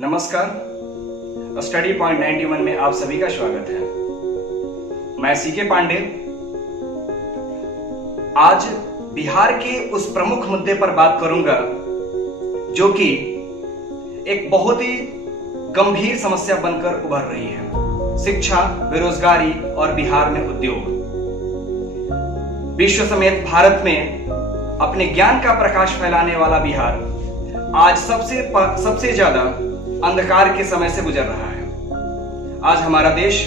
नमस्कार। Study point 91 में आप सभी का स्वागत है। मैं सीके पांडे आज बिहार के उस प्रमुख मुद्दे पर बात करूंगा जो कि एक बहुत ही गंभीर समस्या बनकर उभर रही है, शिक्षा, बेरोजगारी और बिहार में उद्योग। विश्व समेत भारत में अपने ज्ञान का प्रकाश फैलाने वाला बिहार आज सबसे ज्यादा अंधकार के समय से गुजर रहा है। आज हमारा देश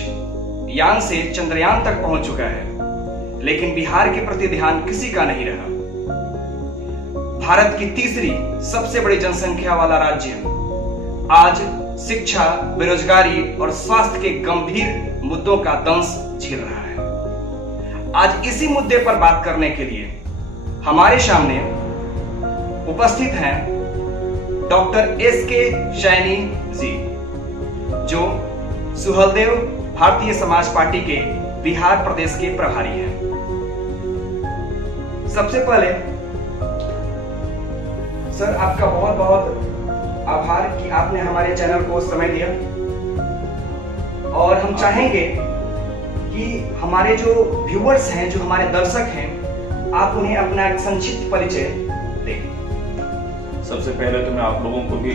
यान से चंद्रयान तक पहुंच चुका है, लेकिन बिहार के प्रति ध्यान किसी का नहीं रहा। भारत की तीसरी सबसे बड़ी जनसंख्या वाला राज्य आज शिक्षा, बेरोजगारी और स्वास्थ्य के गंभीर मुद्दों का दंश झेल रहा है। आज इसी मुद्दे पर बात करने के लिए हमारे सामने उपस्थित हैं डॉक्टर एस.के. सैनी जी, जो सुहलदेव भारतीय समाज पार्टी के बिहार प्रदेश के प्रभारी हैं। सबसे पहले सर, आपका बहुत बहुत आभार कि आपने हमारे चैनल को समय दिया, और हम चाहेंगे कि हमारे जो व्यूअर्स हैं, जो हमारे दर्शक हैं, आप उन्हें अपना एक संक्षिप्त परिचय दें। सबसे पहले तो मैं आप लोगों को भी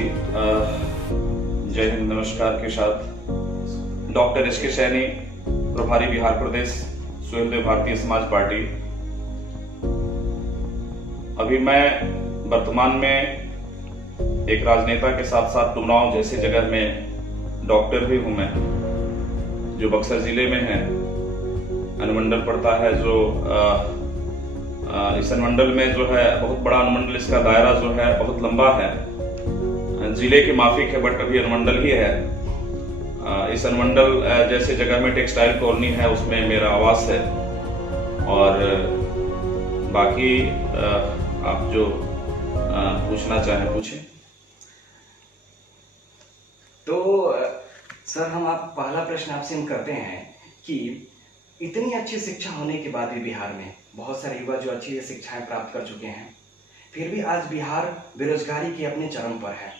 जय हिंद नमस्कार के साथ डॉक्टर एस.के. सैनी, प्रभारी बिहार प्रदेश, सुहलदेव भारतीय समाज पार्टी। अभी मैं वर्तमान में एक राजनेता के साथ साथ टुमराव जैसे जगह में डॉक्टर भी हूं मैं, जो बक्सर जिले में है। अनुमंडल पड़ता है जो इस अनुमंडल में जो है बहुत बड़ा अनुमंडल, इसका दायरा जो है बहुत लंबा है। जिले के माफिक है बट अभी अनुमंडल ही है। इस अनुमंडल जैसे जगह में टेक्सटाइल कॉलोनी है, उसमें मेरा आवास है। और बाकी आप जो पूछना चाहें पूछें। तो सर, आप पहला प्रश्न आपसे हम करते हैं कि इतनी अच्छी शिक्षा होने के बाद भी बिहार में बहुत सारे युवा जो अच्छी शिक्षाएं प्राप्त कर चुके हैं, फिर भी आज बिहार बेरोजगारी के अपने चरम पर है।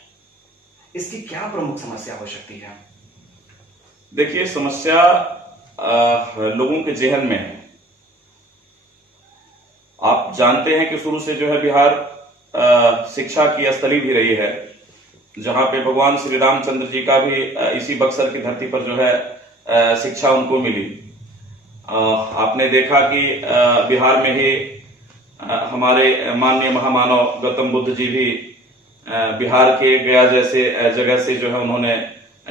इसकी क्या प्रमुख समस्या हो सकती है? देखिए, समस्या लोगों के जेहन में है। आप जानते हैं कि शुरू से जो है बिहार शिक्षा की स्थली भी रही है, जहां पे भगवान श्री रामचंद्र जी का भी इसी बक्सर की धरती पर जो है शिक्षा उनको मिली। आपने देखा कि बिहार में ही हमारे माननीय महामानव गौतम बुद्ध जी भी बिहार के गया जैसे जगह से जो है उन्होंने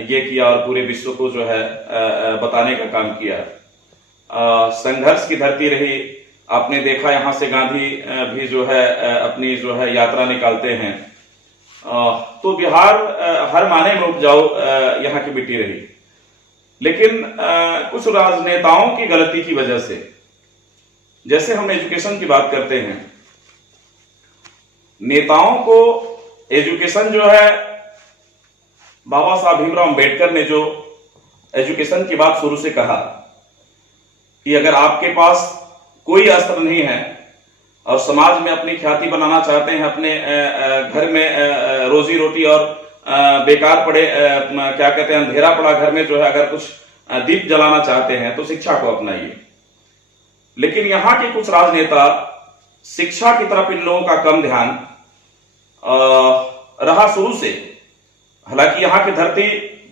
ये किया और पूरे विश्व को जो है बताने का काम किया। संघर्ष की धरती रही। आपने देखा यहाँ से गांधी भी जो है अपनी जो है यात्रा निकालते हैं। तो बिहार हर माने में उपजाऊ यहाँ की मिट्टी रही, लेकिन कुछ राजनेताओं की गलती की वजह से, जैसे हम एजुकेशन की बात करते हैं, नेताओं को एजुकेशन जो है, बाबा साहब भीमराव अंबेडकर ने जो एजुकेशन की बात शुरू से कहा कि अगर आपके पास कोई अस्त्र नहीं है और समाज में अपनी ख्याति बनाना चाहते हैं, अपने घर में रोजी रोटी और बेकार पड़े, क्या कहते हैं, अंधेरा पड़ा घर में जो है अगर कुछ दीप जलाना चाहते हैं तो शिक्षा को अपनाइए। लेकिन यहां के कुछ राजनेता शिक्षा की तरफ इन लोगों का कम ध्यान रहा शुरू से। हालांकि यहाँ की धरती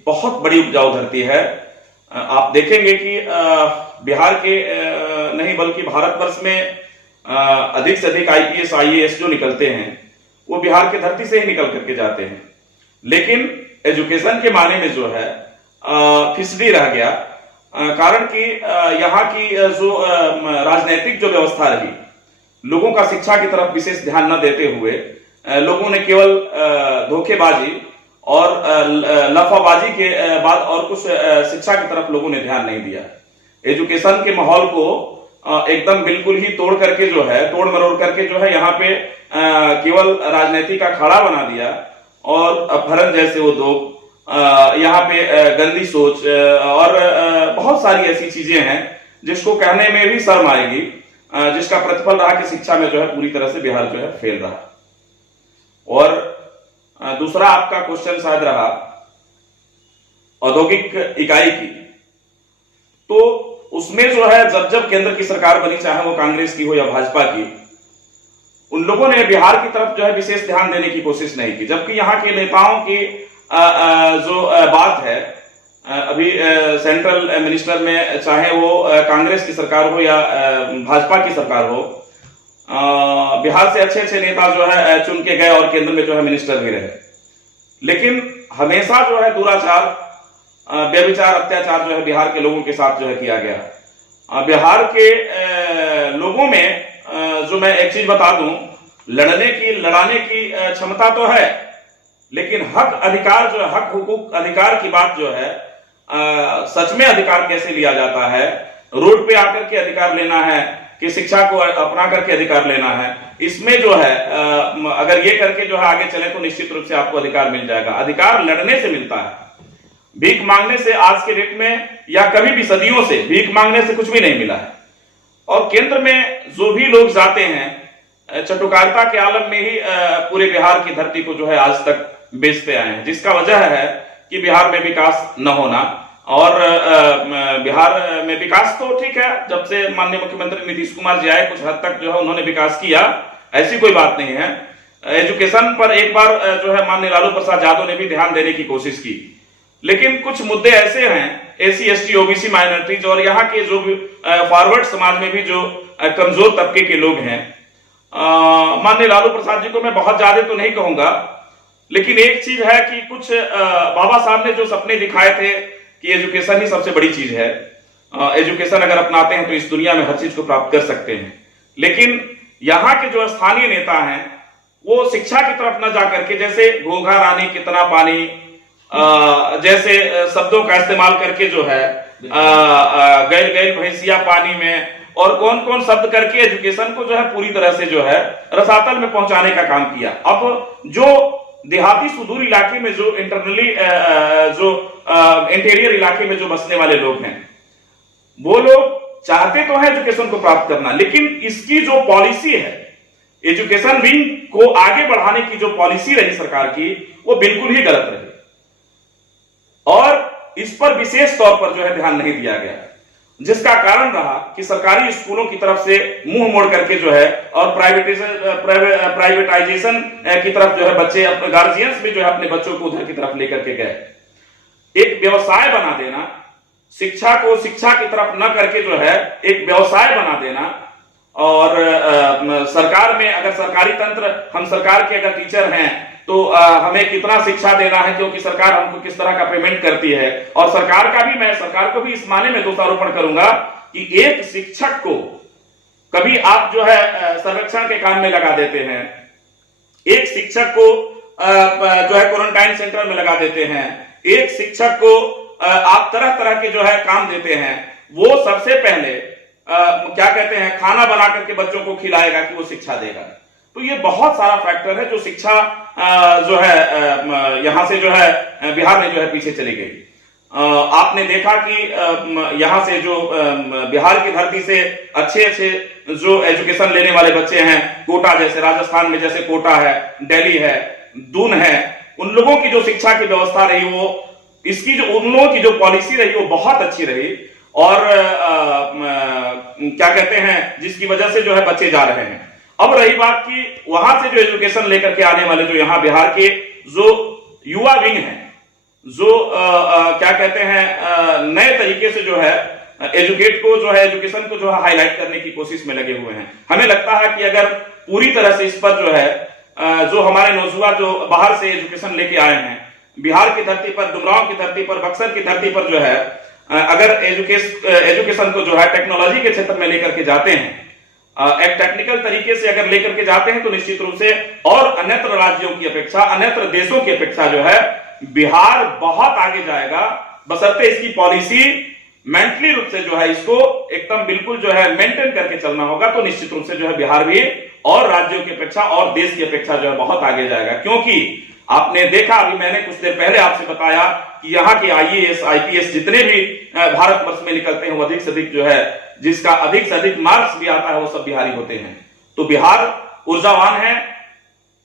बहुत बड़ी उपजाऊ धरती है। आप देखेंगे कि बिहार के नहीं बल्कि भारतवर्ष में अधिक से अधिक आईपीएस आईएएस जो निकलते हैं वो बिहार की धरती से ही निकल करके जाते हैं। लेकिन एजुकेशन के माने में जो है फिसडी रह गया, कारण कि यहाँ की जो राजनीतिक जो व्यवस्था रही, लोगों का शिक्षा की तरफ विशेष ध्यान न देते हुए लोगों ने केवल धोखेबाजी और लफाबाजी के बाद और कुछ शिक्षा की तरफ लोगों ने ध्यान नहीं दिया। एजुकेशन के माहौल को एकदम बिल्कुल ही तोड़ करके जो है, तोड़ मरोड़ करके जो है यहाँ पे केवल राजनीति का अखाड़ा बना दिया। और अपहरण जैसे उद्योग, यहाँ पे गंदी सोच और बहुत सारी ऐसी चीजें हैं जिसको कहने में भी शर्म आएगी, जिसका प्रतिफल रहा कि शिक्षा में जो है पूरी तरह से बिहार जो है फेल रहा। और दूसरा आपका क्वेश्चन शायद रहा औद्योगिक इकाई की, तो उसमें जो है जब जब केंद्र की सरकार बनी, चाहे वो कांग्रेस की हो या भाजपा की, उन लोगों ने बिहार की तरफ जो है विशेष ध्यान देने की कोशिश नहीं की। जबकि यहाँ के नेताओं की जो बात है, अभी सेंट्रल मिनिस्टर में चाहे वो कांग्रेस की सरकार हो या भाजपा की सरकार हो, बिहार से अच्छे अच्छे नेता जो है चुन के गए और केंद्र में जो है मिनिस्टर भी रहे। लेकिन हमेशा जो है दुराचार, व्यभिचार, अत्याचार जो है बिहार के लोगों के साथ जो है किया गया। बिहार के लोगों में जो मैं एक चीज बता दूं, लड़ाने की क्षमता तो है, लेकिन हक अधिकार जो है, हक हुकूक अधिकार की बात जो है, सच में अधिकार कैसे लिया जाता है, रोड पे आकर के अधिकार लेना है कि शिक्षा को अपना करके अधिकार लेना है, इसमें जो है अगर ये करके जो है आगे चले तो निश्चित रूप से आपको अधिकार मिल जाएगा। अधिकार लड़ने से मिलता है, भीख मांगने से आज के डेट में या कभी भी सदियों से भीख मांगने से कुछ भी नहीं मिला है। और केंद्र में जो भी लोग जाते हैं, चटुकारिता के आलम में ही पूरे बिहार की धरती को जो है आज तक बेचते आए हैं, जिसका वजह है कि बिहार में विकास न होना। और बिहार में विकास तो ठीक है, जब से माननीय मुख्यमंत्री नीतीश कुमार जी आए कुछ हद तक जो है उन्होंने विकास किया, ऐसी कोई बात नहीं है। एजुकेशन पर एक बार जो है माननीय लालू प्रसाद यादव ने भी ध्यान देने की कोशिश की, लेकिन कुछ मुद्दे ऐसे हैं, एसी एसटी ओबीसी माइनॉरिटीज और यहाँ के जो फॉरवर्ड समाज में भी जो कमजोर तबके के लोग हैं, माननीय लालू प्रसाद जी को मैं बहुत ज्यादा तो नहीं कहूंगा, लेकिन एक चीज है कि कुछ बाबा साहब ने जो सपने दिखाए थे कि एजुकेशन ही सबसे बड़ी चीज है, एजुकेशन अगर अपनाते हैं तो इस दुनिया में हर चीज को प्राप्त कर सकते हैं। लेकिन यहाँ के जो स्थानीय नेता हैं वो शिक्षा की तरफ न जाकर के, जैसे घोघा रानी कितना पानी जैसे शब्दों का इस्तेमाल करके जो है गैल गैल भैंसिया पानी में और कौन कौन शब्द करके एजुकेशन को जो है पूरी तरह से जो है रसातल में पहुंचाने का काम किया। अब जो देहाती सुदूर इलाके में जो इंटीरियर इलाके में जो बसने वाले लोग हैं, वो लोग चाहते तो है एजुकेशन को प्राप्त करना, लेकिन इसकी जो पॉलिसी है, एजुकेशन विंग को आगे बढ़ाने की जो पॉलिसी रही सरकार की, वो बिल्कुल ही गलत रही और इस पर विशेष तौर पर जो है ध्यान नहीं दिया गया, जिसका कारण रहा कि सरकारी स्कूलों की तरफ से मुंह मोड़ करके जो है और प्राइवेटाइजेशन की तरफ जो है बच्चे, अपने गार्जियंस भी जो है अपने बच्चों को उधर की तरफ लेकर के गए। एक व्यवसाय बना देना, शिक्षा को शिक्षा की तरफ न करके जो है एक व्यवसाय बना देना। और सरकार में अगर सरकारी तंत्र, हम सरकार के अगर टीचर हैं तो हमें कितना शिक्षा देना है, क्योंकि सरकार हमको किस तरह का पेमेंट करती है। और सरकार का भी, मैं सरकार को भी इस माने में दोषारोपण करूंगा कि एक शिक्षक को कभी आप जो है सर्वेक्षण के काम में लगा देते हैं, एक शिक्षक को जो है क्वारंटाइन सेंटर में लगा देते हैं, एक शिक्षक को आप तरह तरह के जो है काम देते हैं। वो सबसे पहले क्या कहते हैं, खाना बना करके बच्चों को खिलाएगा कि वो शिक्षा देगा। तो ये बहुत सारा फैक्टर है जो शिक्षा जो है यहां से जो है बिहार में जो है पीछे चली गई। आपने देखा कि यहां से जो बिहार की धरती से अच्छे अच्छे जो एजुकेशन लेने वाले बच्चे हैं, कोटा जैसे राजस्थान में जैसे कोटा है, दिल्ली है, दून है, उन लोगों की जो शिक्षा की व्यवस्था रही, वो इसकी जो उन लोगों की जो पॉलिसी रही वो बहुत अच्छी रही। और क्या कहते हैं, जिसकी वजह से जो है बच्चे जा रहे हैं। अब रही बात कि वहां से जो एजुकेशन लेकर के आने वाले जो यहाँ बिहार के जो युवा विंग हैं, जो क्या कहते हैं नए तरीके से जो है एजुकेट को जो है एजुकेशन को जो है हाईलाइट करने की कोशिश में लगे हुए हैं। हमें लगता है कि अगर पूरी तरह से इस पर जो है जो हमारे नौजवान जो बाहर से एजुकेशन लेके आए हैं, बिहार की धरती पर, डुमरांव की धरती पर, बक्सर की धरती पर जो है अगर एजुकेशन को जो है टेक्नोलॉजी के क्षेत्र में लेकर के जाते हैं, एक टेक्निकल तरीके से अगर लेकर के जाते हैं, तो निश्चित रूप से और अन्यत्र राज्यों की अपेक्षा, अन्यत्र देशों की अपेक्षा जो है बिहार बहुत आगे जाएगा, बशर्ते इसकी पॉलिसी मेंटली रूप से जो है इसको एकदम बिल्कुल जो है मेंटेन करके चलना होगा। तो निश्चित रूप से जो है बिहार भी और राज्यों की अपेक्षा और देश की अपेक्षा जो है बहुत आगे जाएगा। क्योंकि आपने देखा, अभी मैंने कुछ देर पहले आपसे बताया कि यहाँ के आईएएस आईपीएस जितने भी भारतवर्ष में निकलते हैं, वो अधिक से अधिक जो है, जिसका अधिक से अधिक मार्क्स भी आता है, वो सब बिहारी होते हैं। तो बिहार ऊर्जावान है,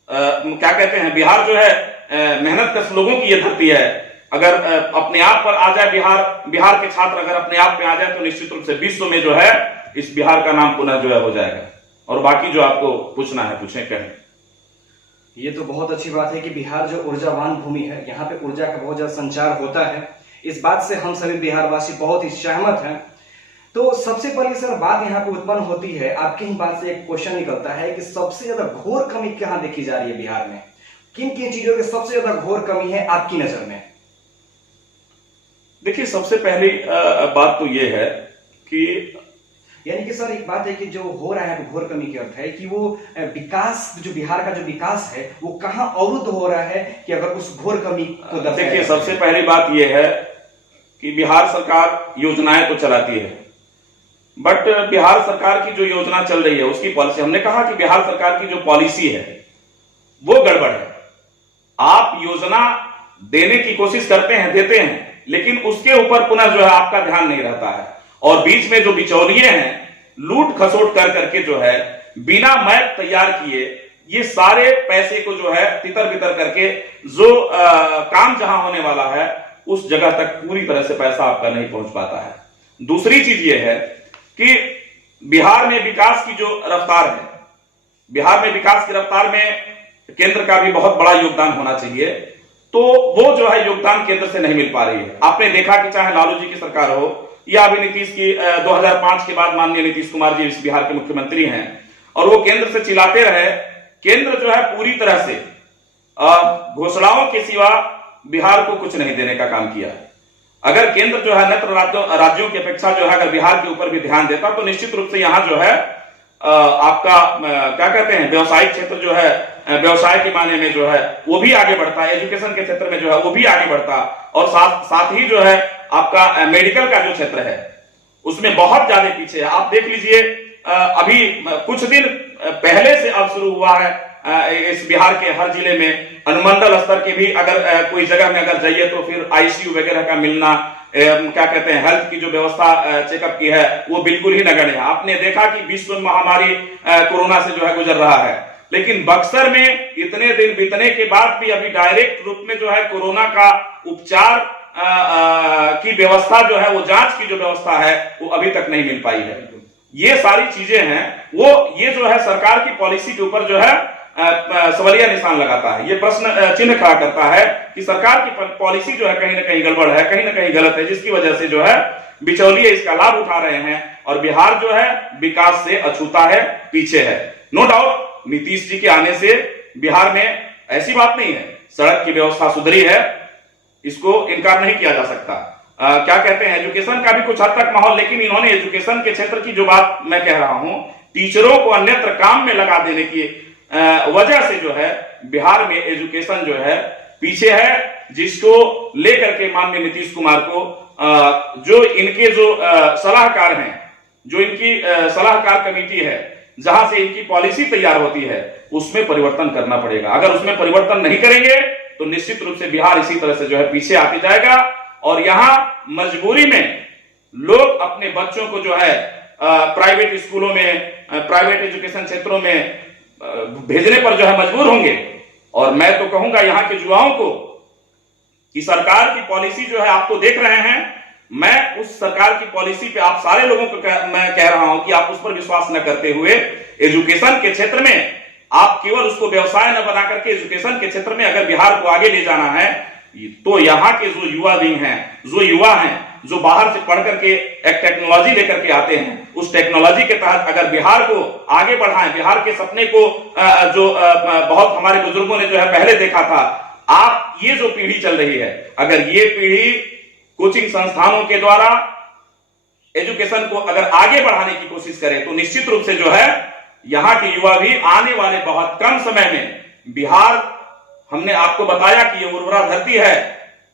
क्या कहते हैं, बिहार जो है मेहनत कश लोगों की ये धरती है। अगर अपने आप पर आ जाए, बिहार के छात्र अगर अपने आप पे आ जाए तो निश्चित रूप से विश्व में जो है इस बिहार का नाम पुनः जो है हो जाएगा। और बाकी जो आपको पूछना है पूछें, कहें। ये तो बहुत अच्छी बात है कि बिहार जो ऊर्जावान भूमि है, यहाँ पे ऊर्जा का बहुत ज्यादा संचार होता है। इस बात से हम सभी बिहारवासी बहुत ही सहमत हैं। तो सबसे पहले सर बात यहाँ पे उत्पन्न होती है, आपकी ही बात से एक क्वेश्चन निकलता है कि सबसे ज्यादा घोर कमी कहाँ देखी जा रही है बिहार में? किन किन चीजों की सबसे ज्यादा घोर कमी है आपकी नजर में? देखिए, सबसे पहली बात तो ये है कि यानी कि सर एक बात है कि जो हो रहा है घोर कमी के अर्थ है कि वो विकास, जो बिहार का जो विकास है वो कहाँ अवरुद्ध हो रहा है कि अगर उस घोर कमी को देखिए, सबसे पहली बात ये है कि बिहार सरकार योजनाएं तो चलाती है, बट बिहार सरकार की जो योजना चल रही है उसकी पॉलिसी, हमने कहा कि बिहार सरकार की जो पॉलिसी है वो गड़बड़ है। आप योजना देने की कोशिश करते हैं, देते हैं, लेकिन उसके ऊपर पुनः जो है आपका ध्यान नहीं रहता है, और बीच में जो बिचौलिए हैं लूट खसोट कर करके जो है बिना मैप तैयार किए ये सारे पैसे को जो है तितर बितर करके जो काम जहां होने वाला है उस जगह तक पूरी तरह से पैसा आपका नहीं पहुंच पाता है। दूसरी चीज ये है कि बिहार में विकास की जो रफ्तार है, बिहार में विकास की रफ्तार में केंद्र का भी बहुत बड़ा योगदान होना चाहिए, तो वो जो है योगदान केंद्र से नहीं मिल पा रही है। आपने देखा कि चाहे लालू जी की सरकार हो या अभी नीतीश की 2005 के बाद माननीय नीतीश कुमार जी इस बिहार के मुख्यमंत्री हैं, और वो केंद्र से चिल्लाते रहे, केंद्र जो है पूरी तरह से घोषणाओं के सिवा बिहार को कुछ नहीं देने का काम किया। अगर केंद्र जो है नेत्र राज्यों की अपेक्षा जो है अगर बिहार के ऊपर भी ध्यान देता तो निश्चित रूप से यहाँ जो है आपका क्या कहते हैं व्यवसायिक क्षेत्र जो है, व्यवसाय के माने में जो है वो भी आगे बढ़ता, एजुकेशन के क्षेत्र में जो है वो भी आगे बढ़ता, और साथ ही जो है आपका मेडिकल का जो क्षेत्र है उसमें बहुत ज्यादा पीछे है। आप देख लीजिए, अभी कुछ दिन पहले से अब शुरू हुआ है इस बिहार के हर जिले में अनुमंडल स्तर के भी अगर कोई जगह में अगर जाइए तो फिर आईसीयू वगैरह का मिलना, क्या कहते हैं हेल्थ की जो व्यवस्था चेकअप की है वो बिल्कुल ही नगण्य है। आपने देखा कि विश्व महामारी कोरोना से जो है गुजर रहा है, लेकिन बक्सर में इतने दिन बीतने के बाद भी अभी डायरेक्ट रूप में जो है कोरोना का उपचार की व्यवस्था जो है, वो जांच की जो व्यवस्था है वो अभी तक नहीं मिल पाई है। ये सारी चीजें हैं, वो ये जो है सरकार की पॉलिसी के ऊपर जो है सवालिया निशान लगाता है, ये प्रश्न चिन्ह खड़ा करता है कि सरकार की पॉलिसी जो है कहीं ना कहीं गड़बड़ है, कहीं ना कहीं गलत है, जिसकी वजह से जो है बिचौलिए इसका लाभ उठा रहे हैं और बिहार जो है विकास से अछूता है, पीछे है। नो डाउट नीतीश जी के आने से बिहार में ऐसी बात नहीं है, सड़क की व्यवस्था सुधरी है, इसको इनकार नहीं किया जा सकता। क्या कहते हैं एजुकेशन का भी कुछ हद तक माहौल, लेकिन इन्होंने एजुकेशन के क्षेत्र की जो बात मैं कह रहा हूं, टीचरों को अन्यत्र काम में लगा देने की वजह से जो है बिहार में एजुकेशन जो है पीछे है, जिसको लेकर के माननीय नीतीश कुमार को जो इनके जो सलाहकार हैं, जो इनकी सलाहकार कमेटी है जहां से इनकी पॉलिसी तैयार होती है, उसमें परिवर्तन करना पड़ेगा। अगर उसमें परिवर्तन नहीं करेंगे तो निश्चित रूप से बिहार इसी तरह से जो है पीछे आते जाएगा, और यहां मजबूरी में लोग अपने बच्चों को जो है प्राइवेट स्कूलों में, प्राइवेट एजुकेशन क्षेत्रों में भेजने पर जो है मजबूर होंगे। और मैं तो कहूंगा यहां के युवाओं को कि सरकार की पॉलिसी जो है आप तो देख रहे हैं, मैं उस सरकार की पॉलिसी पे आप सारे लोगों को मैं कह रहा हूं कि आप उस पर विश्वास न करते हुए एजुकेशन के क्षेत्र में आप केवल उसको व्यवसाय न बना करके एजुकेशन के क्षेत्र में अगर बिहार को आगे ले जाना है, तो यहाँ के जो युवा विंग हैं, जो युवा हैं, जो बाहर से पढ़ करके एक टेक्नोलॉजी लेकर के आते हैं, उस टेक्नोलॉजी के तहत अगर बिहार को आगे बढ़ाएं, बिहार के सपने को जो बहुत हमारे बुजुर्गों ने जो है पहले देखा था, आप ये जो पीढ़ी चल रही है, अगर ये पीढ़ी कोचिंग संस्थानों के द्वारा एजुकेशन को अगर आगे बढ़ाने की कोशिश करे तो निश्चित रूप से जो है यहाँ के युवा भी आने वाले बहुत कम समय में बिहार, हमने आपको बताया कि ये उर्वरा धरती है,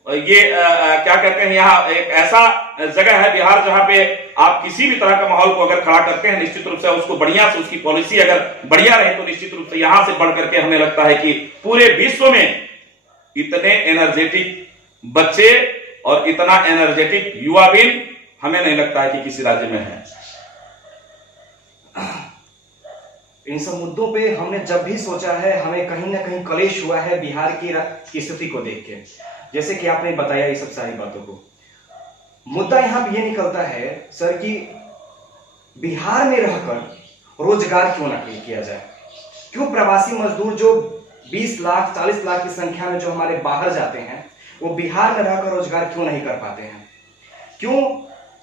ये क्या कहते हैं यहाँ एक ऐसा जगह है बिहार जहां पे आप किसी भी तरह का माहौल को अगर खड़ा करते हैं निश्चित रूप से उसको बढ़िया से, उसकी पॉलिसी अगर बढ़िया रहे तो निश्चित रूप से यहां से बढ़ करके हमें लगता है कि पूरे विश्व में इतने एनर्जेटिक बच्चे और इतना एनर्जेटिक युवा भी हमें नहीं लगता है कि किसी राज्य में है। इन सब मुद्दों पे हमने जब भी सोचा है, हमें कहीं ना कहीं कलेश हुआ है बिहार की स्थिति को देख के। जैसे कि आपने बताया ये सब सारी बातों को, मुद्दा यहां भी ये निकलता है सर कि बिहार में रहकर रोजगार क्यों ना किया जाए? क्यों प्रवासी मजदूर जो 20 लाख 40 लाख की संख्या में जो हमारे बाहर जाते हैं वो बिहार में रहकर रोजगार क्यों नहीं कर पाते हैं? क्यों?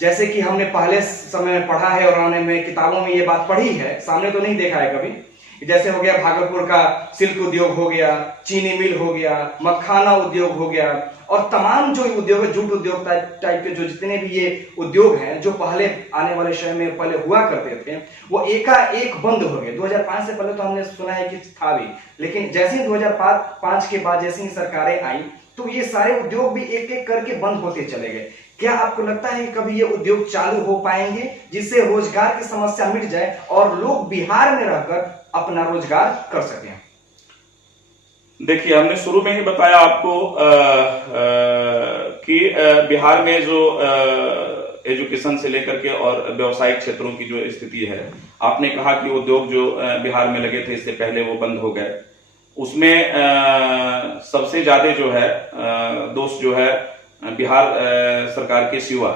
जैसे कि हमने पहले समय में पढ़ा है और हमने किताबों में ये बात पढ़ी है, सामने तो नहीं देखा है कभी। जैसे हो गया भागलपुर का सिल्क उद्योग हो गया, चीनी मिल हो गया, मखाना उद्योग हो गया, और तमाम जो उद्योग है, जूट उद्योग टाइप के जो जितने भी ये उद्योग हैं जो पहले आने वाले समय में पहले हुआ करते थे, वो एकाएक बंद हो गए। 2005 से पहले तो हमने सुना है कि था भी, लेकिन जैसे ही 2005 के बाद जैसे ही सरकारें आई तो ये सारे उद्योग भी एक एक करके बंद होते चले गए। क्या आपको लगता है कि कभी ये उद्योग चालू हो पाएंगे जिससे रोजगार की समस्या मिट जाए और लोग बिहार में रहकर अपना रोजगार कर सकें? देखिए, हमने शुरू में ही बताया आपको कि बिहार में जो एजुकेशन से लेकर के और व्यवसायिक क्षेत्रों की जो स्थिति है, आपने कहा कि उद्योग जो बिहार में लगे थे इससे पहले वो बंद हो गए। उसमें सबसे ज्यादा जो है दोष जो है बिहार सरकार के सिवा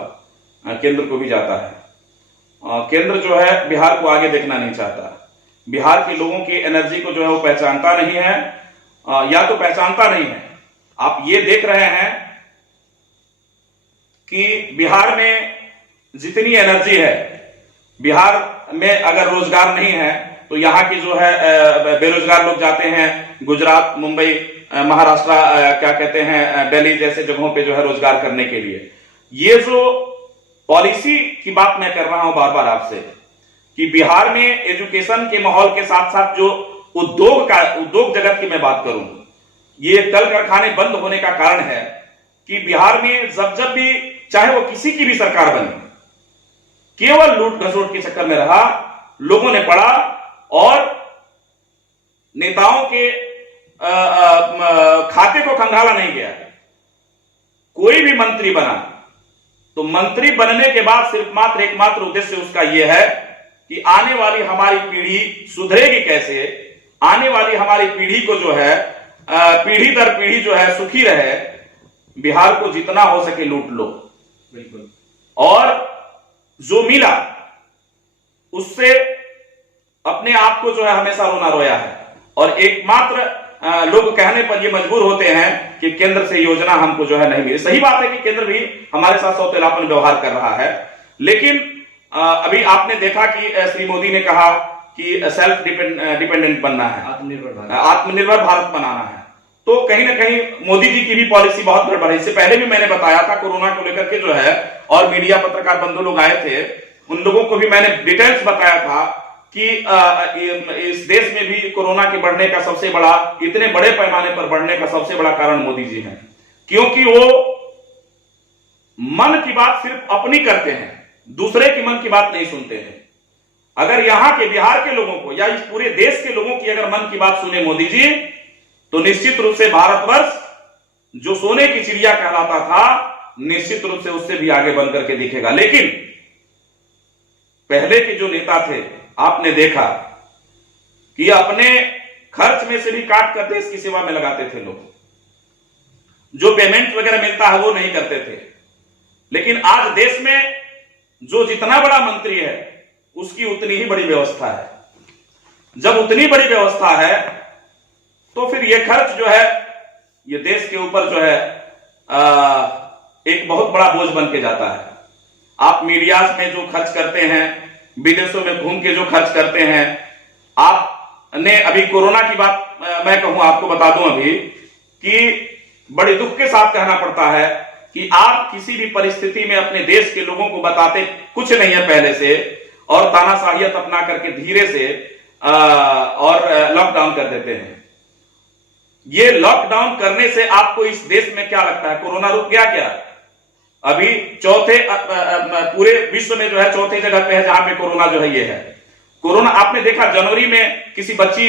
केंद्र को भी जाता है। केंद्र जो है बिहार को आगे देखना नहीं चाहता, बिहार के लोगों की एनर्जी को जो है वो पहचानता नहीं है, या तो पहचानता नहीं है। आप ये देख रहे हैं कि बिहार में जितनी एनर्जी है, बिहार में अगर रोजगार नहीं है तो यहाँ की जो है बेरोजगार लोग जाते हैं गुजरात, मुंबई, महाराष्ट्र, क्या कहते हैं, दिल्ली जैसे जगहों पे जो है रोजगार करने के लिए। ये जो पॉलिसी की बात मैं कर रहा हूं बार बार आपसे कि बिहार में एजुकेशन के माहौल के साथ साथ जो उद्योग जगत की मैं बात करूं, ये कल कारखाने बंद होने का कारण है कि बिहार में जब भी चाहे वो किसी की भी सरकार बने, केवल लूट घसोट के चक्कर में रहा, लोगों ने पढ़ा और नेताओं के खाते को खंगाला नहीं गया। कोई भी मंत्री बना तो मंत्री बनने के बाद सिर्फ एकमात्र उद्देश्य उसका यह है कि आने वाली हमारी पीढ़ी सुधरेगी कैसे, आने वाली हमारी पीढ़ी को जो है पीढ़ी दर पीढ़ी जो है सुखी रहे, बिहार को जितना हो सके लूट लो। बिल्कुल। और जो मिला उससे अपने आप को जो है हमेशा रोना रोया है, और एकमात्र लोग कहने पर ये मजबूर होते हैं कि केंद्र से योजना हमको जो है नहीं मिली। सही बात है कि केंद्र भी हमारे साथ सौतेलापन व्यवहार कर रहा है, लेकिन अभी आपने देखा कि श्री मोदी ने कहा कि सेल्फ डिपेंडेंट बनना है, आत्मनिर्भर भारत बनाना है। तो कहीं ना कहीं मोदी जी की भी पॉलिसी बहुत गड़बड़ है। इससे पहले भी मैंने बताया था कोरोना को लेकर के जो है, और मीडिया पत्रकार बंधु लोग आए थे, उन लोगों को भी मैंने डिटेल्स बताया था कि इस देश में भी कोरोना के बढ़ने का सबसे बड़ा, इतने बड़े पैमाने पर बढ़ने का सबसे बड़ा कारण मोदी जी हैं, क्योंकि वो मन की बात सिर्फ अपनी करते हैं, दूसरे की मन की बात नहीं सुनते हैं। अगर यहां के बिहार के लोगों को या इस पूरे देश के लोगों की अगर मन की बात सुने मोदी जी, तो निश्चित रूप से भारतवर्ष जो सोने की चिड़िया कहलाता था, निश्चित रूप से उससे भी आगे बन करके दिखेगा। लेकिन पहले के जो नेता थे, आपने देखा कि अपने खर्च में से भी काट कर देश की सेवा में लगाते थे लोग, जो पेमेंट वगैरह मिलता है वो नहीं करते थे। लेकिन आज देश में जो जितना बड़ा मंत्री है उसकी उतनी ही बड़ी व्यवस्था है। जब उतनी बड़ी व्यवस्था है तो फिर ये खर्च जो है ये देश के ऊपर जो है एक बहुत बड़ा बोझ बन के जाता है। आप मीडिया में जो खर्च करते हैं, विदेशों में घूम के जो खर्च करते हैं, आपने अभी कोरोना की बात मैं कहूं, आपको बता दूं अभी कि बड़े दुख के साथ कहना पड़ता है कि आप किसी भी परिस्थिति में अपने देश के लोगों को बताते कुछ नहीं है पहले से, और तानाशाहियत अपना करके धीरे से और लॉकडाउन कर देते हैं। ये लॉकडाउन करने से आपको इस देश में क्या लगता है, कोरोना रुक गया क्या? अभी पूरे विश्व में जो है चौथे जगह पे है जहां पे कोरोना जो है ये है। कोरोना आपने देखा जनवरी में किसी बच्ची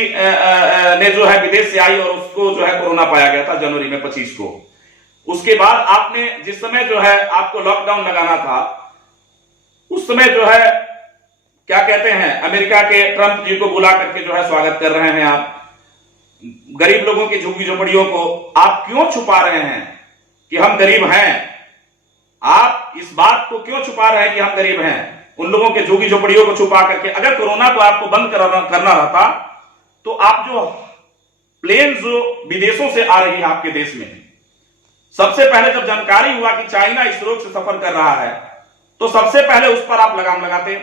ने जो है विदेश से आई और उसको जो है कोरोना पाया गया था जनवरी में 25 को। उसके बाद आपने जिस समय जो है आपको लॉकडाउन लगाना था, उस समय जो है क्या कहते हैं, अमेरिका के ट्रंप जी को बुला करके जो है स्वागत कर रहे हैं आप। गरीब लोगों की झुग्गी झोपड़ियों को आप क्यों छुपा रहे हैं? गरीब हैं। आप इस बात को क्यों छुपा रहे हैं कि हम गरीब हैं? उन लोगों के झुग्गी झोपड़ियों को छुपा करके अगर कोरोना को आपको बंद करना रहता तो आप जो प्लेन जो विदेशों से आ रही है आपके देश में, सबसे पहले जब जानकारी हुआ कि चाइना इस रोग से सफर कर रहा है तो सबसे पहले उस पर आप लगाम लगाते।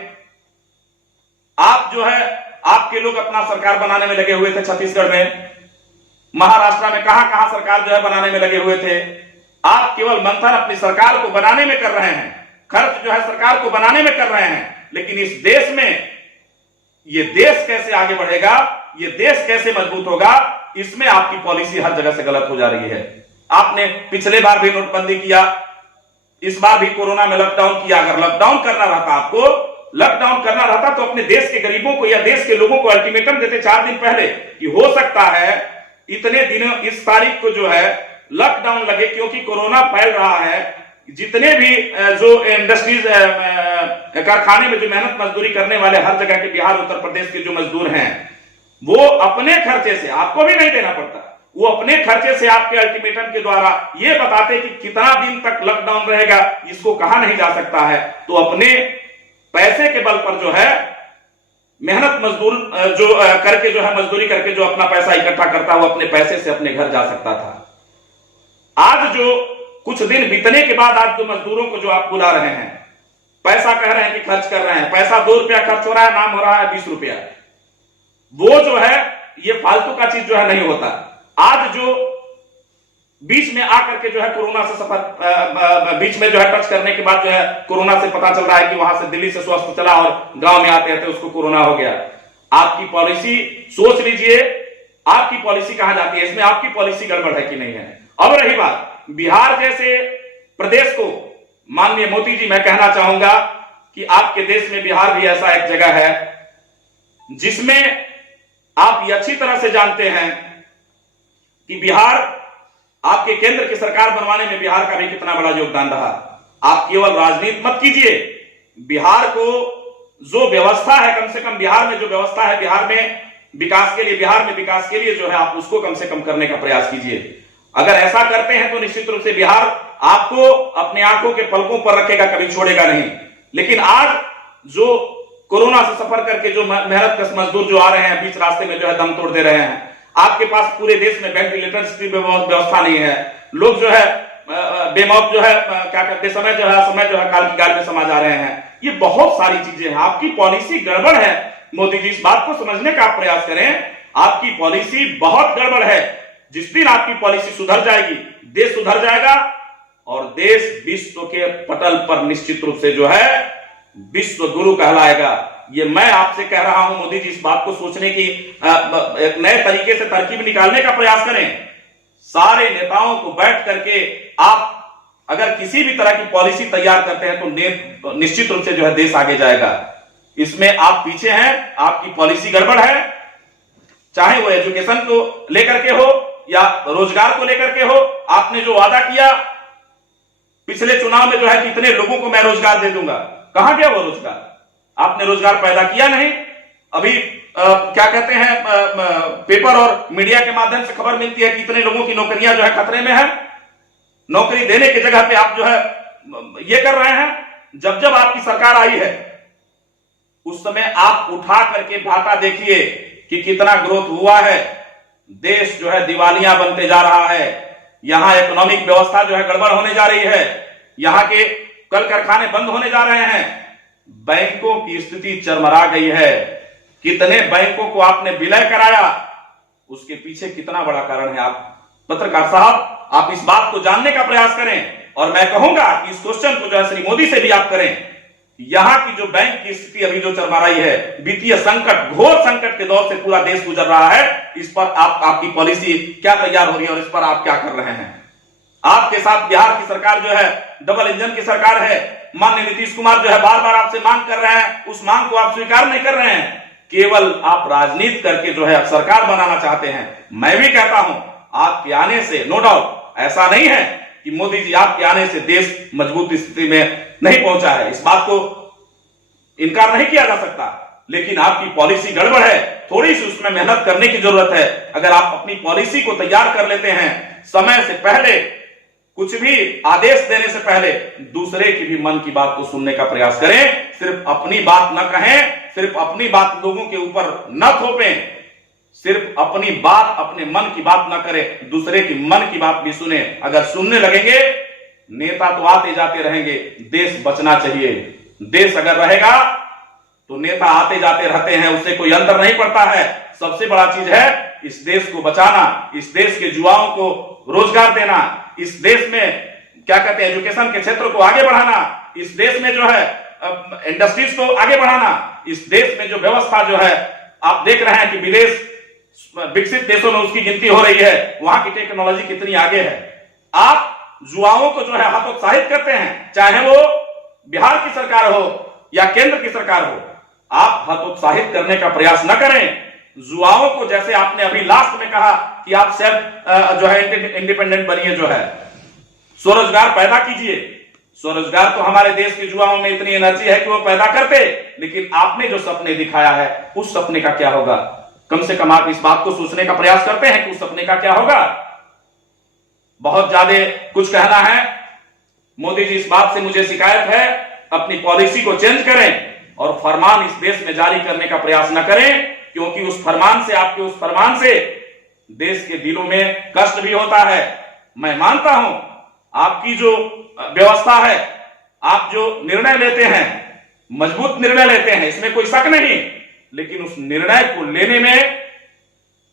आप जो है आपके लोग अपना सरकार बनाने में लगे हुए थे। छत्तीसगढ़ में, महाराष्ट्र में कहां कहां सरकार जो है बनाने में लगे हुए थे। आप केवल मंथन अपनी सरकार को बनाने में कर रहे हैं, खर्च जो है सरकार को बनाने में कर रहे हैं, लेकिन इस देश में ये देश कैसे आगे बढ़ेगा, ये देश कैसे मजबूत होगा, इसमें आपकी पॉलिसी हर जगह से गलत हो जा रही है। आपने पिछले बार भी नोटबंदी किया, इस बार भी कोरोना में लॉकडाउन किया। अगर लॉकडाउन करना रहता, आपको लॉकडाउन करना रहता तो अपने देश के गरीबों को या देश के लोगों को अल्टीमेटम देते 4 दिन पहले कि हो सकता है इतने दिनों इस तारीख को जो है लॉकडाउन लगे, क्योंकि कोरोना फैल रहा है। जितने भी जो इंडस्ट्रीज कारखाने में जो मेहनत मजदूरी करने वाले हर जगह के बिहार उत्तर प्रदेश के जो मजदूर हैं, वो अपने खर्चे से, आपको भी नहीं देना पड़ता, वो अपने खर्चे से आपके अल्टीमेटम के द्वारा ये बताते कि कितना दिन तक लॉकडाउन रहेगा, इसको कहा नहीं जा सकता है। तो अपने पैसे के बल पर जो है मेहनत मजदूर जो करके जो है मजदूरी करके जो अपना पैसा इकट्ठा करता है, वो अपने पैसे से अपने घर जा सकता था। आज जो कुछ दिन बीतने के बाद आज जो मजदूरों को जो आप बुला रहे हैं, पैसा कह रहे हैं कि खर्च कर रहे हैं, पैसा 2 रुपया खर्च हो रहा है, नाम हो रहा है 20 रुपया। वो जो है ये फालतू का चीज जो है नहीं होता। आज जो बीच में आकर के जो है कोरोना से सफर बीच में जो है टच करने के बाद जो है कोरोना से पता चल रहा है कि वहां से दिल्ली से स्वस्थ चला और गांव में आते आते उसको कोरोना हो गया। आपकी पॉलिसी सोच लीजिए, आपकी पॉलिसी कहां जाती है, इसमें आपकी पॉलिसी गड़बड़ है कि नहीं है। अब रही बात बिहार जैसे प्रदेश को, माननीय मोदी जी, मैं कहना चाहूंगा कि आपके देश में बिहार भी ऐसा एक जगह है जिसमें आप ये अच्छी तरह से जानते हैं कि बिहार आपके केंद्र की सरकार बनवाने में बिहार का भी कितना बड़ा योगदान रहा। आप केवल राजनीति मत कीजिए, बिहार को जो व्यवस्था है, कम से कम बिहार में जो व्यवस्था है, बिहार में विकास के लिए जो है आप उसको कम से कम करने का प्रयास कीजिए। अगर ऐसा करते हैं तो निश्चित रूप से बिहार आपको अपने आंखों के पलकों पर रखेगा, कभी छोड़ेगा नहीं। लेकिन आज जो कोरोना से सफर करके जो मेहनत मजदूर जो आ रहे हैं, बीच रास्ते में जो है दम तोड़ दे रहे हैं, आपके पास पूरे देश में वेंटिलेटर्स की व्यवस्था नहीं है, लोग जो है बेमौत जो है क्या करते समय जो है काल की गाल में समा जा रहे हैं। ये बहुत सारी चीजें हैं, आपकी पॉलिसी गड़बड़ है। मोदी जी, इस बात को समझने का आप प्रयास करें, आपकी पॉलिसी बहुत गड़बड़ है। जिस दिन आपकी पॉलिसी सुधर जाएगी, देश सुधर जाएगा और देश विश्व के पटल पर निश्चित रूप से जो है विश्व गुरु कहलाएगा। ये मैं आपसे कह रहा हूं मोदी जी, इस बात को सोचने की एक नए तरीके से तरकीब निकालने का प्रयास करें। सारे नेताओं को बैठ करके आप अगर किसी भी तरह की पॉलिसी तैयार करते हैं तो निश्चित रूप से जो है देश आगे जाएगा। इसमें आप पीछे हैं, आपकी पॉलिसी गड़बड़ है, चाहे वो एजुकेशन को लेकर के हो या रोजगार को लेकर के हो। आपने जो वादा किया पिछले चुनाव में जो है कि इतने लोगों को मैं रोजगार दे दूंगा, कहां गया वो रोजगार? आपने रोजगार पैदा किया नहीं। अभी क्या कहते हैं, पेपर और मीडिया के माध्यम से खबर मिलती है कि इतने लोगों की नौकरियां जो है खतरे में है। नौकरी देने की जगह पे आप जो है ये कर रहे हैं। जब जब आपकी सरकार आई है उस समय आप उठा करके भाटा देखिए कि कितना ग्रोथ हुआ है। देश जो है दिवालिया बनते जा रहा है, यहां इकोनॉमिक व्यवस्था जो है गड़बड़ होने जा रही है, यहां के कल कारखाने बंद होने जा रहे हैं, बैंकों की स्थिति चरमरा गई है। कितने बैंकों को आपने विलय कराया, उसके पीछे कितना बड़ा कारण है। आप पत्रकार साहब, आप इस बात को जानने का प्रयास करें और मैं कहूंगा कि इस क्वेश्चन को जो है श्री मोदी से भी आप करें। यहां की जो बैंक की स्थिति अभी जो चरमराई है, वित्तीय संकट, घोर संकट के दौर से पूरा देश गुजर रहा है, इस पर आपकी पॉलिसी क्या तैयार हो रही है और इस पर आप क्या कर रहे हैं। आपके साथ बिहार की सरकार जो है डबल इंजन की सरकार है। माननीय नीतीश कुमार जो है बार बार आपसे मांग कर रहे हैं, उस मांग को आप स्वीकार नहीं कर रहे हैं, केवल आप राजनीति करके जो है सरकार बनाना चाहते हैं। मैं भी कहता हूं आपके आने से नो डाउट ऐसा नहीं है कि मोदी जी आपके आने से देश मजबूत स्थिति में नहीं पहुंचा है, इस बात को इनकार नहीं किया जा सकता, लेकिन आपकी पॉलिसी गड़बड़ है। थोड़ी सी उसमें मेहनत करने की जरूरत है। अगर आप अपनी पॉलिसी को तैयार कर लेते हैं समय से पहले, कुछ भी आदेश देने से पहले दूसरे की भी मन की बात को सुनने का प्रयास करें। सिर्फ अपनी बात न कहें, सिर्फ अपनी बात लोगों के ऊपर न थोपें, सिर्फ अपनी बात, अपने मन की बात न करें, दूसरे की मन की बात भी सुने। अगर सुनने लगेंगे, नेता तो आते जाते रहेंगे, देश बचना चाहिए। देश अगर रहेगा तो नेता आते जाते रहते हैं, उससे कोई अंतर नहीं पड़ता है। सबसे बड़ा चीज है इस देश को बचाना, इस देश के युवाओं को रोजगार देना, इस देश में क्या कहते हैं एजुकेशन के क्षेत्र को आगे बढ़ाना, इस देश में जो है इंडस्ट्रीज को आगे बढ़ाना, इस देश में जो व्यवस्था जो है आप देख रहे हैं कि विदेश विकसित देशों में उसकी गिनती हो रही है, वहां की टेक्नोलॉजी कितनी आगे है। आप युवाओं को जो है हतोत्साहित करते हैं, चाहे वो बिहार की सरकार हो या केंद्र की सरकार हो, आप हतोत्साहित करने का प्रयास न करें। युवाओं को जैसे आपने अभी लास्ट में कहा कि आप सेल्फ जो है इंडिपेंडेंट बनिए, जो है स्वरोजगार पैदा कीजिए। स्वरोजगार तो हमारे देश के युवाओं में इतनी एनर्जी है कि वो पैदा करते, लेकिन आपने जो सपने दिखाया है उस सपने का क्या होगा? कम से कम आप इस बात को सोचने का प्रयास करते हैं कि उस सपने का क्या होगा? बहुत ज्यादा कुछ कहना है। मोदी जी, इस बात से मुझे शिकायत है, अपनी पॉलिसी को चेंज करें और फरमान इस देश में जारी करने का प्रयास न करें, क्योंकि उस फरमान से, आपके उस फरमान से देश के दिलों में कष्ट भी होता है। मैं मानता हूं आपकी जो व्यवस्था है, आप जो निर्णय लेते हैं, मजबूत निर्णय लेते हैं, इसमें कोई शक नहीं, लेकिन उस निर्णय को लेने में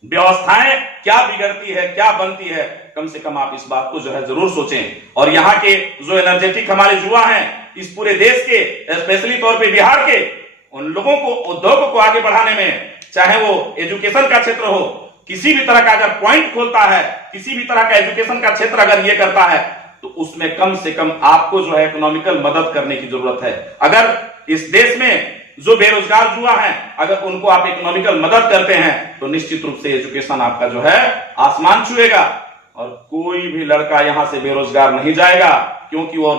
व्यवस्थाएं क्या बिगड़ती है, क्या बनती है, कम से कम आप इस बात को जो है जरूर सोचें। और यहाँ के जो एनर्जेटिक हमारे युवा हैं, इस पूरे देश के, स्पेशली तौर पे बिहार के, उन लोगों को, उद्योग को आगे बढ़ाने में, चाहे वो एजुकेशन का क्षेत्र हो, किसी भी तरह का अगर पॉइंट खोलता है, किसी भी तरह का एजुकेशन का क्षेत्र अगर ये करता है, तो उसमें कम से कम आपको जो है इकोनॉमिकल मदद करने की जरूरत है। अगर इस देश में जो बेरोजगार युवा हैं, अगर उनको आप इकोनॉमिकल मदद करते हैं, तो निश्चित रूप से एजुकेशन आपका जो है आसमान छुएगा और कोई भी लड़का यहां से बेरोजगार नहीं जाएगा, क्योंकि वो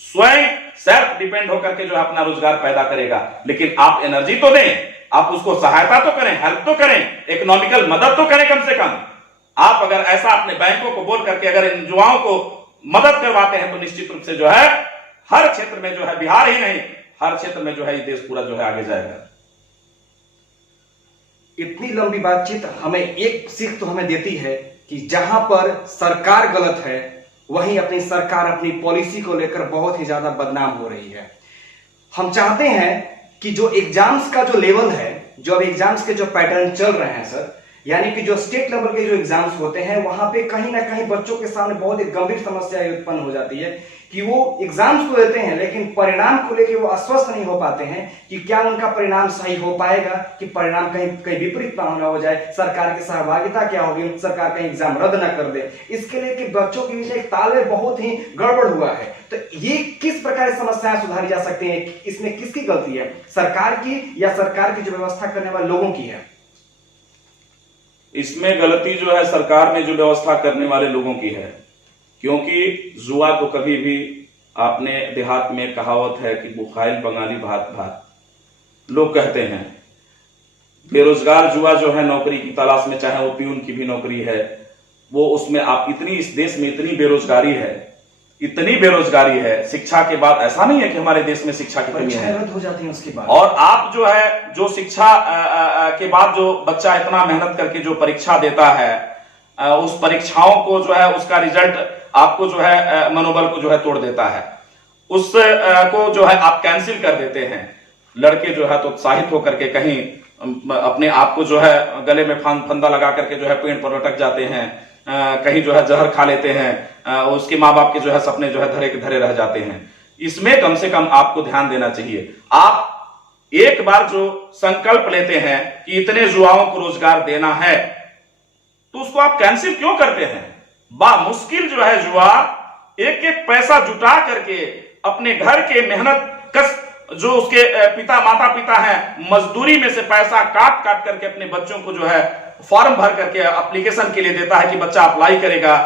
स्वयं सेल्फ डिपेंड होकर के जो है अपना रोजगार पैदा करेगा। लेकिन आप एनर्जी तो दें, आप उसको सहायता तो करें, हेल्प तो करें, इकोनॉमिकल मदद तो करें कम से कम। आप अगर ऐसा अपने बैंकों को बोल करके अगर इन युवाओं को मदद करवाते हैं, तो निश्चित रूप से जो है हर क्षेत्र में जो है, बिहार ही नहीं, हर क्षेत्र में जो है ये देश पूरा जो है आगे जाएगा। इतनी लंबी बातचीत हमें एक सीख तो हमें देती है कि जहां पर सरकार गलत है, वहीं अपनी सरकार अपनी पॉलिसी को लेकर बहुत ही ज्यादा बदनाम हो रही है। हम चाहते हैं कि जो एग्जाम्स का जो लेवल है, जो अब एग्जाम्स के जो पैटर्न चल रहे हैं सर, यानी कि जो स्टेट लेवल के जो एग्जाम्स होते हैं, वहां पे कहीं ना कहीं बच्चों के सामने बहुत एक गंभीर समस्या उत्पन्न हो जाती है कि वो एग्जाम्स तो देते हैं, लेकिन परिणाम को लेकर वो आश्वस्त नहीं हो पाते हैं कि क्या उनका परिणाम सही हो पाएगा, कि परिणाम कहीं विपरीत ना हो जाए, सरकार की सहभागिता क्या होगी, सरकार कहीं एग्जाम रद्द ना कर दे। इसके लिए कि बच्चों के बीच एक तालमेल बहुत ही गड़बड़ हुआ है। तो ये किस प्रकार की समस्याएं सुधारी जा सकती हैं? इसमें किसकी गलती है, सरकार की या सरकार की जो व्यवस्था करने वाले लोगों की है? इसमें गलती जो है सरकार ने जो व्यवस्था करने वाले लोगों की है, क्योंकि जुआ तो कभी भी, आपने देहात में कहावत है कि बुखाइल बंगाली भात भात, लोग कहते हैं बेरोजगार जुआ जो है नौकरी की तलाश में, चाहे वो पियून की भी नौकरी है, वो उसमें आप इतनी, इस देश में इतनी बेरोजगारी है, इतनी बेरोजगारी है। शिक्षा के बाद ऐसा नहीं है कि हमारे देश में शिक्षा की कमी है, हो जाती है उसके बाद। और आप जो है जो शिक्षा के बाद जो बच्चा इतना मेहनत करके जो परीक्षा देता है, उस परीक्षाओं को जो है उसका रिजल्ट आपको जो है मनोबल को जो है तोड़ देता है, उस को जो है आप कैंसिल कर देते हैं। लड़के जो है तो उत्साहित होकर के कहीं अपने आप को जो है गले में फंदा लगा करके जो है पेड़ पर लटक जाते हैं, कहीं जो है जहर खा लेते हैं, उसके माँ बाप के जो है सपने जो है धरे के धरे रह जाते हैं। इसमें कम से कम आपको ध्यान देना चाहिए। आप एक बार जो संकल्प लेते हैं कि इतने युवाओं को रोजगार देना है, तो उसको आप कैंसिल क्यों करते हैं? मुश्किल जो है युवा एक एक पैसा जुटा करके अपने घर के मेहनत कस, जो उसके पिता माता पिता हैं, मजदूरी में से पैसा काट काट करके अपने बच्चों को जो है फॉर्म भर करके एप्लीकेशन के लिए देता है कि बच्चा अप्लाई करेगा,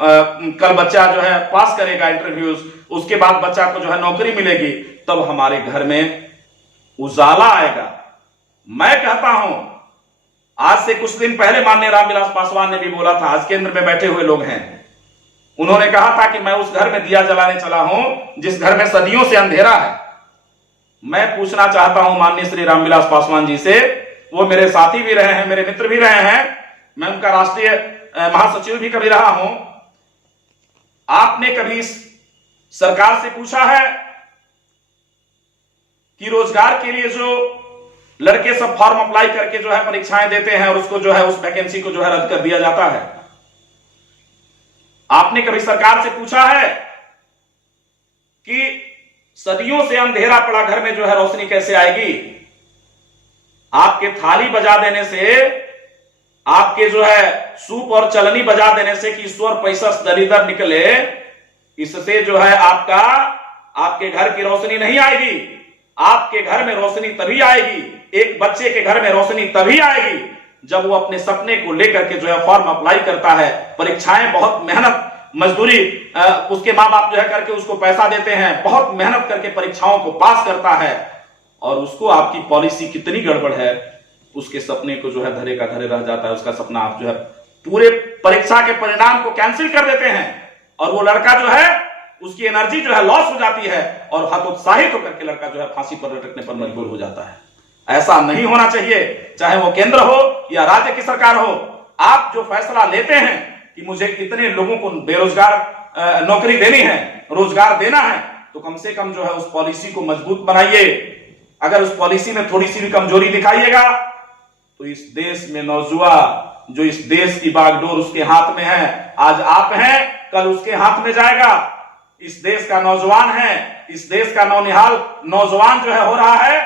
कल बच्चा जो है पास करेगा इंटरव्यूज, उसके बाद बच्चा को जो है नौकरी मिलेगी, तब हमारे घर में उजाला आएगा। मैं कहता हूं, आज से कुछ दिन पहले माननीय रामविलास पासवान ने भी बोला था, आज केंद्र में बैठे हुए लोग हैं, उन्होंने कहा था कि मैं उस घर में दिया जलाने चला हूं जिस घर में सदियों से अंधेरा है। मैं पूछना चाहता हूं माननीय श्री रामविलास पासवान जी से, वो मेरे साथी भी रहे हैं, मेरे मित्र भी रहे हैं, मैं उनका राष्ट्रीय महासचिव भी कभी रहा हूं। आपने कभी सरकार से पूछा है कि रोजगार के लिए जो लड़के सब फॉर्म अप्लाई करके जो है परीक्षाएं देते हैं और उसको जो है उस वैकेंसी को जो है रद्द कर दिया जाता है? आपने कभी सरकार से पूछा है कि सदियों से अंधेरा पड़ा घर में जो है रोशनी कैसे आएगी? आपके थाली बजा देने से, आपके जो है सूप और चलनी बजा देने से कि ईश्वर पैसा दरिद्र निकले, इससे जो है आपके घर की रोशनी नहीं आएगी। आपके घर में रोशनी तभी आएगी, एक बच्चे के घर में रोशनी तभी आएगी जब वो अपने सपने को लेकर के जो है फॉर्म अप्लाई करता है, परीक्षाएं बहुत मेहनत मजदूरी उसके माँ बाप जो है करके उसको पैसा देते हैं, बहुत मेहनत करके परीक्षाओं को पास करता है, और उसको आपकी पॉलिसी कितनी गड़बड़ है, उसके सपने को जो है धरे का धरे रह जाता है। उसका सपना आप जो है पूरे परीक्षा के परिणाम को कैंसिल कर देते हैं और वो लड़का जो है उसकी एनर्जी जो है लॉस हो जाती है और हतोत्साहित होकर के लड़का जो है फांसी पर लटकने पर मजबूर हो जाता है। ऐसा नहीं होना चाहिए, चाहे वो केंद्र हो या राज्य की सरकार हो। आप जो फैसला लेते हैं कि मुझे इतने लोगों को बेरोजगार नौकरी देनी है, रोजगार देना है, तो कम से कम जो है उस पॉलिसी को मजबूत बनाइए। अगर उस पॉलिसी में थोड़ी सी भी कमजोरी दिखाइएगा तो इस देश में नौजुवान जो इस देश की बागडोर उसके हाथ में है, आज आप हैं कल उसके हाथ में जाएगा। इस देश का नौजवान है, इस देश का नौनिहाल नौजवान जो है हो रहा है,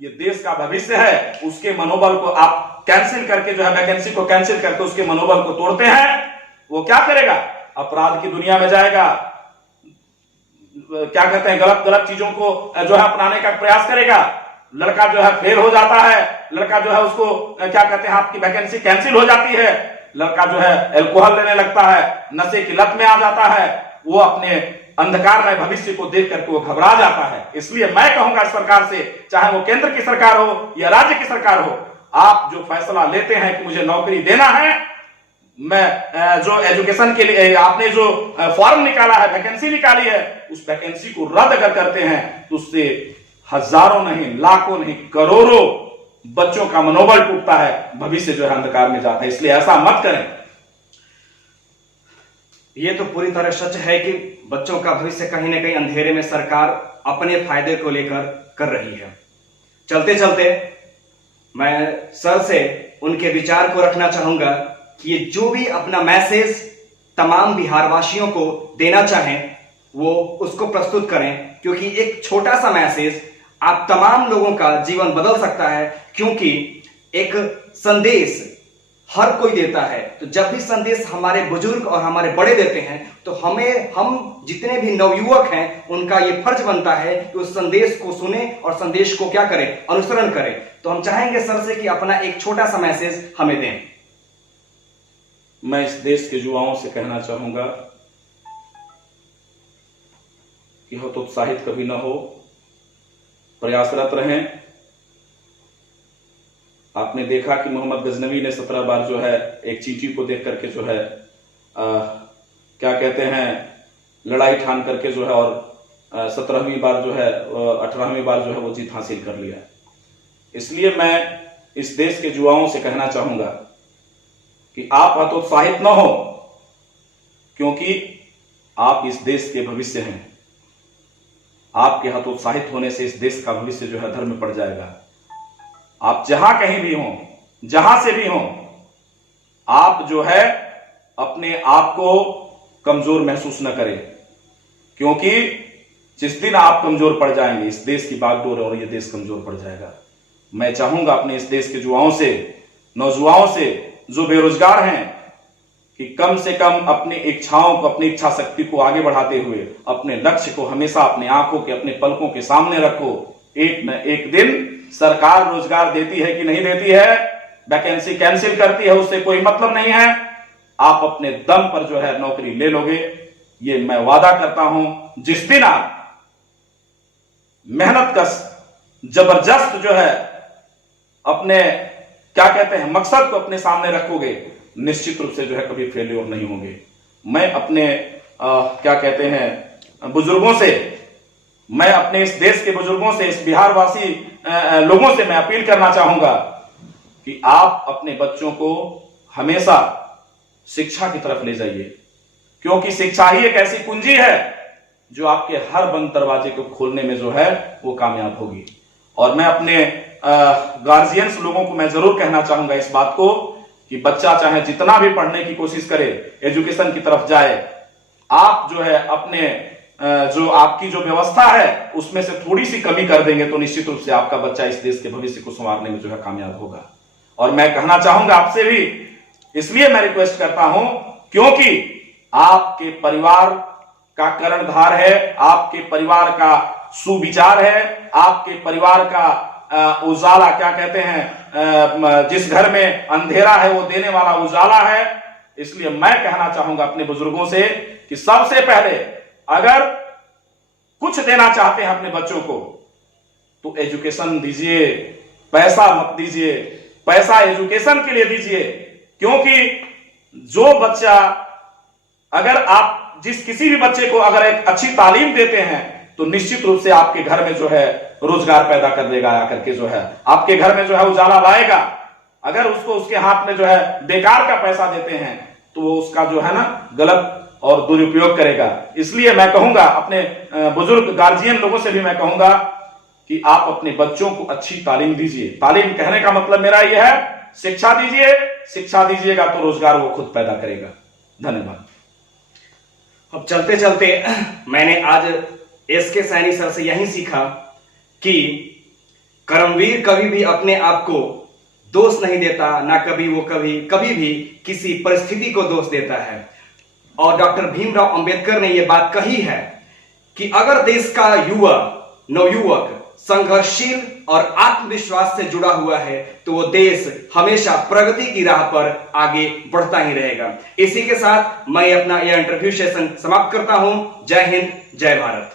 ये देश का भविष्य है। उसके मनोबल को आप कैंसिल करके जो है वैकेंसी को कैंसिल करके उसके मनोबल को तोड़ते हैं। वो क्या करेगा? अपराध की दुनिया में जाएगा, क्या कहते हैं, गलत गलत चीजों को जो है अपनाने का प्रयास करेगा। लड़का जो है फेल हो जाता है, लड़का जो है उसको क्या कहते हैं आपकी वैकेंसी कैंसिल हो जाती है, लड़का जो है अल्कोहल लेने लगता है, नशे की लत में आ जाता है, वो अपने अंधकार में भविष्य को देख करके वो घबरा जाता है। इसलिए मैं कहूंगा सरकार से, चाहे वो केंद्र की सरकार हो या राज्य की सरकार हो, आप जो फैसला लेते हैं कि मुझे नौकरी देना है, मैं जो एजुकेशन के लिए आपने जो फॉर्म निकाला है, वैकेंसी निकाली है, उस वैकेंसी को रद्द अगर करते हैं तो उससे हजारों नहीं, लाखों नहीं, करोड़ों बच्चों का मनोबल टूटता है, भविष्य जो है अंधकार में जाता है। इसलिए ऐसा मत करें। ये तो पूरी तरह सच है कि बच्चों का भविष्य कहीं ना कहीं अंधेरे में सरकार अपने फायदे को लेकर कर रही है। चलते चलते मैं सर से उनके विचार को रखना चाहूंगा कि ये जो भी अपना मैसेज तमाम बिहारवासियों को देना चाहें वो उसको प्रस्तुत करें, क्योंकि एक छोटा सा मैसेज आप तमाम लोगों का जीवन बदल सकता है। क्योंकि एक संदेश हर कोई देता है, तो जब भी संदेश हमारे बुजुर्ग और हमारे बड़े देते हैं तो हम जितने भी नवयुवक हैं उनका ये फर्ज बनता है कि उस संदेश को सुने और संदेश को क्या करें, अनुसरण करें। तो हम चाहेंगे सर से कि अपना एक छोटा सा मैसेज हमें दें। मैं इस देश के युवाओं से कहना चाहूंगा कि हतोत्साहित कभी ना हो, प्रयासरत रहें। आपने देखा कि मोहम्मद गजनवी ने 17 बार जो है एक चींटी को देख करके जो है क्या कहते हैं लड़ाई ठान करके जो है और 17वीं बार जो है 18वीं बार जो है वो जीत हासिल कर लिया। इसलिए मैं इस देश के युवाओं से कहना चाहूंगा कि आप हतोत्साहित न हो, क्योंकि आप इस देश के भविष्य हैं। आपके हतोत्साहित होने से इस देश का भविष्य जो है धर्म में पड़ जाएगा। आप जहां कहीं भी हों, जहां से भी हों, आप जो है अपने आप को कमजोर महसूस न करें, क्योंकि जिस दिन आप कमजोर पड़ जाएंगे इस देश की बागडोर और ये देश कमजोर पड़ जाएगा। मैं चाहूंगा अपने इस देश के युवाओं से, नौजवानों से जो बेरोजगार हैं, कि कम से कम अपनी इच्छाओं को, अपनी इच्छा शक्ति को आगे बढ़ाते हुए अपने लक्ष्य को हमेशा अपने आंखों के, अपने पलकों के सामने रखो। एक न एक दिन सरकार रोजगार देती है कि नहीं देती है, वैकेंसी कैंसिल करती है, उससे कोई मतलब नहीं है। आप अपने दम पर जो है नौकरी ले लोगे, ये मैं वादा करता हूं। जिस दिन आप मेहनत कश जबरदस्त जो है अपने क्या कहते हैं मकसद को अपने सामने रखोगे, निश्चित रूप से जो है कभी फेल्योर नहीं होंगे। मैं अपने क्या कहते हैं बुजुर्गों से, मैं अपने इस देश के बुजुर्गों से, इस बिहारवासी लोगों से मैं अपील करना चाहूंगा कि आप अपने बच्चों को हमेशा शिक्षा की तरफ ले जाइए, क्योंकि शिक्षा ही एक ऐसी कुंजी है जो आपके हर बंद दरवाजे को खोलने में जो है वो कामयाब होगी। और मैं अपने गार्जियंस लोगों को मैं जरूर कहना चाहूंगा इस बात को कि बच्चा चाहे जितना भी पढ़ने की कोशिश करे, एजुकेशन की तरफ जाए, आप जो है अपने जो आपकी जो व्यवस्था है उसमें से थोड़ी सी कमी कर देंगे तो निश्चित रूप से आपका बच्चा इस देश के भविष्य को संवारने में जो है कामयाब होगा। और मैं कहना चाहूंगा आपसे भी, इसलिए मैं रिक्वेस्ट करता हूं क्योंकि आपके परिवार का कर्णधार है, आपके परिवार का सुविचार है, आपके परिवार का उजाला, क्या कहते हैं, जिस घर में अंधेरा है वो देने वाला उजाला है। इसलिए मैं कहना चाहूंगा अपने बुजुर्गों से कि सबसे पहले अगर कुछ देना चाहते हैं अपने बच्चों को तो एजुकेशन दीजिए, पैसा मत दीजिए, पैसा एजुकेशन के लिए दीजिए। क्योंकि जो बच्चा, अगर आप किसी भी बच्चे को अगर एक अच्छी तालीम देते हैं तो निश्चित रूप से आपके घर में जो है रोजगार पैदा कर देगा, आकर के जो है आपके घर में जो है उजाला लाएगा। अगर उसको उसके हाथ में जो है बेकार का पैसा देते हैं तो वो उसका जो है ना गलत और दुरुपयोग करेगा। इसलिए मैं कहूंगा अपने बुजुर्ग गार्जियन लोगों से भी मैं कहूंगा कि आप अपने बच्चों को अच्छी तालीम दीजिए। तालीम कहने का मतलब मेरा यह है, शिक्षा दीजिए, शिक्षा दीजिएगा तो रोजगार वो खुद पैदा करेगा। धन्यवाद। अब चलते चलते मैंने आज एसके सैनी सर से यही सीखा कि कर्मवीर कभी भी अपने आप को दोष नहीं देता, ना कभी वो कभी भी किसी परिस्थिति को दोष देता है। और डॉक्टर भीमराव अंबेडकर ने यह बात कही है कि अगर देश का युवा नवयुवक संघर्षशील और आत्मविश्वास से जुड़ा हुआ है तो वो देश हमेशा प्रगति की राह पर आगे बढ़ता ही रहेगा। इसी के साथ मैं अपना यह इंटरव्यू सेशन समाप्त करता हूं। जय हिंद, जय भारत।